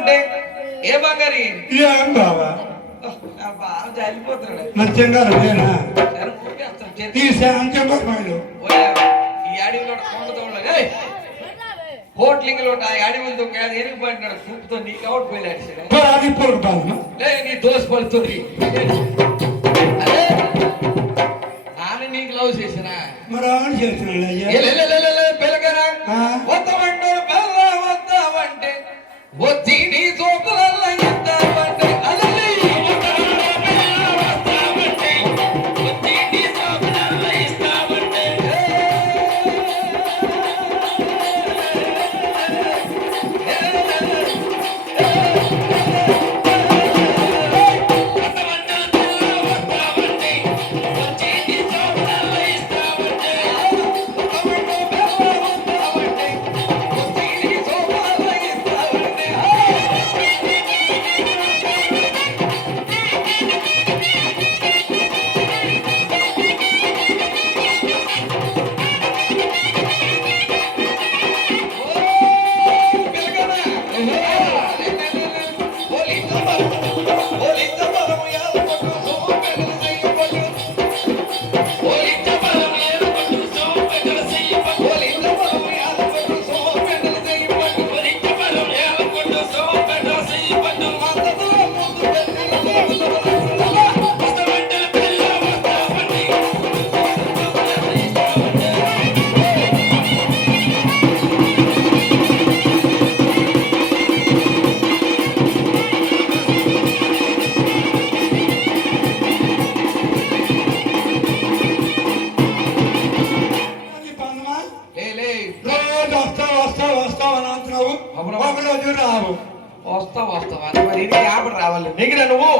అంటే ఏ బంగారి ఏం బావా బాగా జాలిపోతున్నాడు మంచిగా రేనా సరే ఊరికేస్తాను చేతి ఈ శాంతంగా మైలు ఈ అడవిలో కొండతో ఉండదు హోట్లింగ్లో ఆ అడవిలతో కాదు ఎరిగిపోయినాడు సూపుతో నీకు అవుట్ పోయినాడు సరే అది పొరుగు లే నీ దోశ పడుతుంది అదే నాన్న నీకు లవ్ చేసినా మరి ఆన్ చేస్తున్నాడు పిల్లగరా వద్దమంటారు పిల్ల వద్దామంటే వచ్చి నీ సోపులల్ల ఇద్దామంటే వస్తావు వస్తావు మరి ఇది రావాలి మిగిలిన నువ్వు